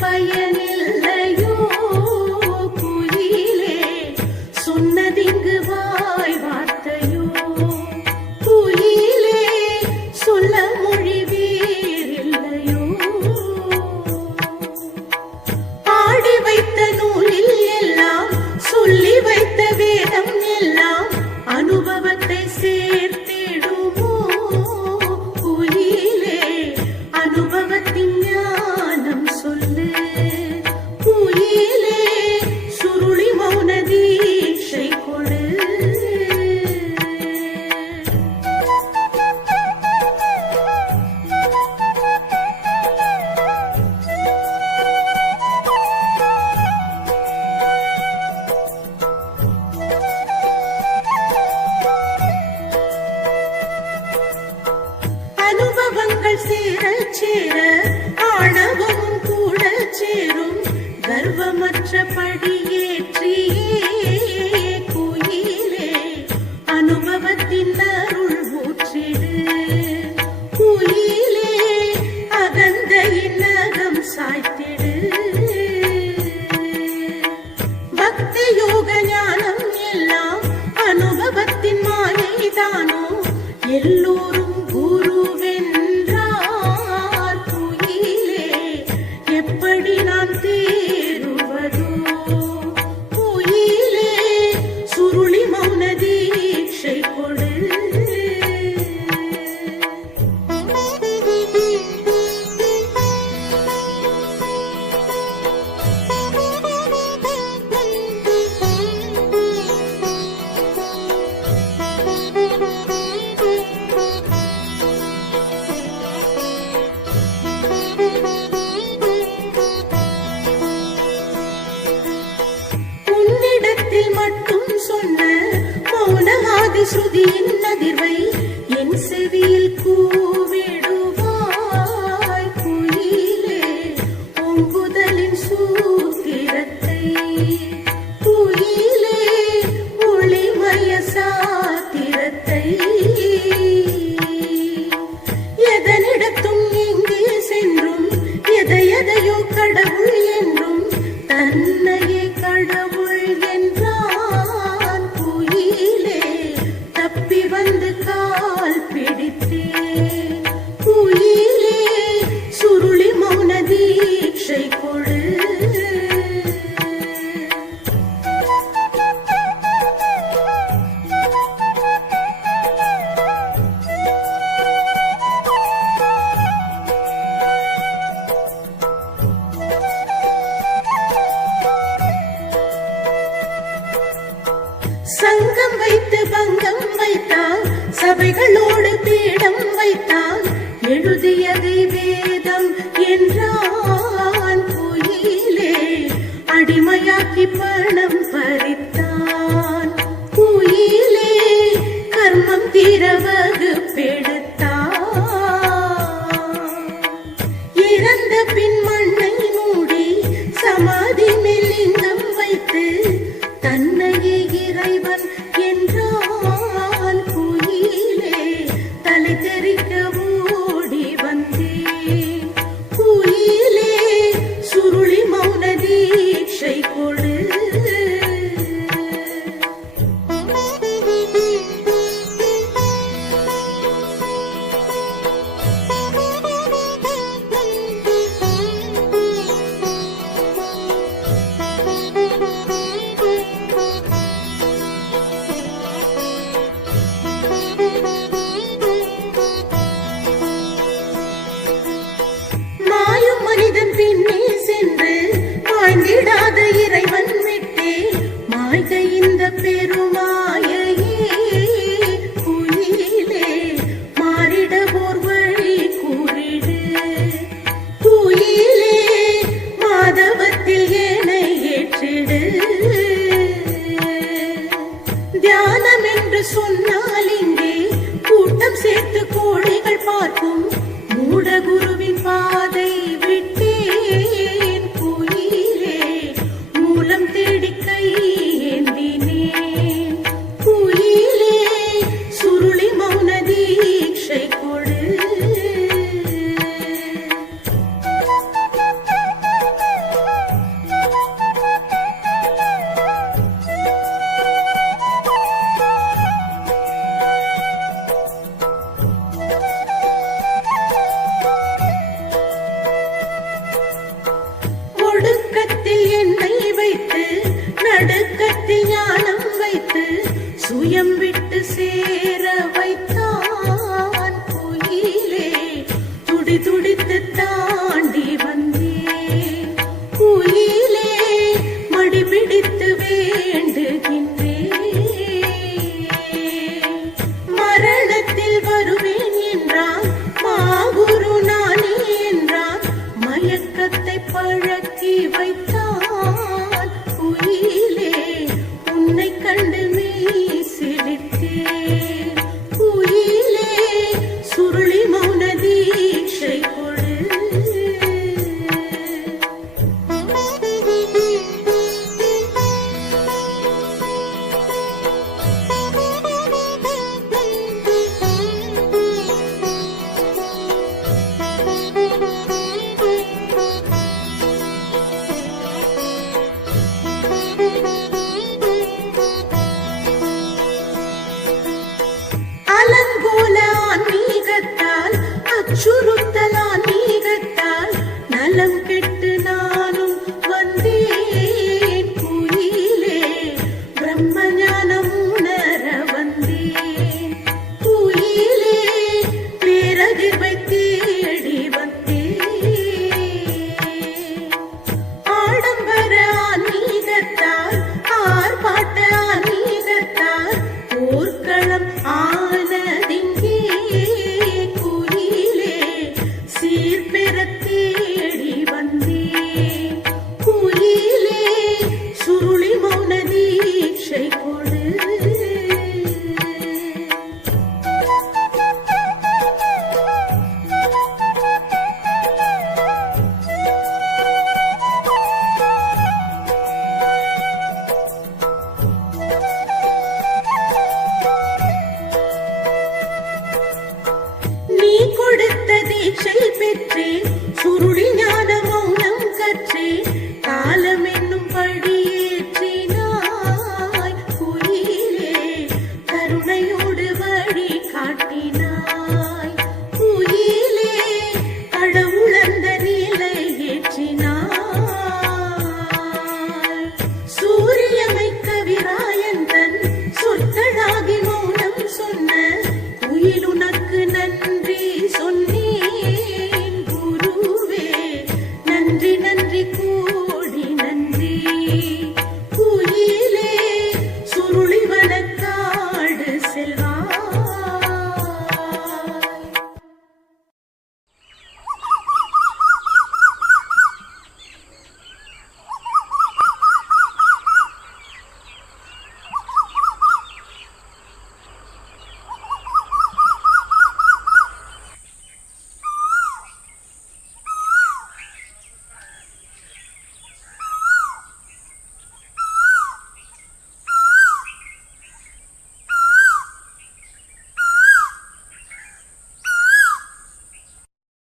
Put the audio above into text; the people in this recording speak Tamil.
பயனில்லையோ குயிலே சொன்னதிங்கு வாய் வார்த்தையோ குயிலே சொல்ல மொழி வேறில்லையோ பாடி வைத்த நூலில் எல்லாம் சொல்லி வைத்த வேதம் எல்லாம் அனுபவத்தை சேர்த்திடுமோ குயிலே அனுபவத்தின் ஞானம் சொல்லு குயிலே சுருளி மௌன தீட்சை கொடு அனுபவங்கள் சேர சேர ஆணவமும் கூட சேரும் கர்வமற்ற படியேற்றியே குயிலே அனுபவத்தின் அருள் ஊற்றிடு குயிலே அகந்தையின் நகம் சாய்த்திடு பக்தி யோக ஞானம் எல்லாம் அனுபவத்தின் மாயைதானோ எல்லோரும் குருவென்றார் குயிலே எப்படி நான் தேறுவதோ குயிலே சுருளி மௌன தீட்சை கொடு உன்னிடத்தில் மட்டும் சொன்ன மௌனகாதி ஸ்ருதியின் அதிர்வை என் செவியில் கூவிடுவாய் குயிலே ஓங்குதலின் சூத்திரத்தை குயிலே ஒளிமய சாத்திரத்தை எதனிடத்தும் எங்கே சென்றும் எதையோ கடவுள் என்றும் தன்னையே கடவுள் என்றான் குயிலே தப்பி வந்து கால் பிடித்தே குயிலே சுருளி மௌன தீட்சை கொடு சங்கம் வைத்து பங்கம் வைத்தான் சபைகளோடு பீடம் வைத்தான் எழுதியதை வேதம் என்றான் குயிலே அடிமையாக்கி பணம் பறித்தான் குயிலே கர்மம் தீர வகுப்பெடுத்தான் இறந்த பின் மண்ணை மூடி சமாதி லிங்கம் வைத்து தன்னையே இறைவன் என்றான் குயிலே தலை தெறிக்க ஓடி வந்தேன் குயிலே சேர வைத்தான் குயிலே, துடி துடித்து தாண்டி வந்தேன் குயிலே, மடி பிடித்து வேண்டுகின்றேன். மரணத்தில் வருவேன் என்றான் மாகுரு நானே என்றான், மயக்கத்தை பழக்கி வை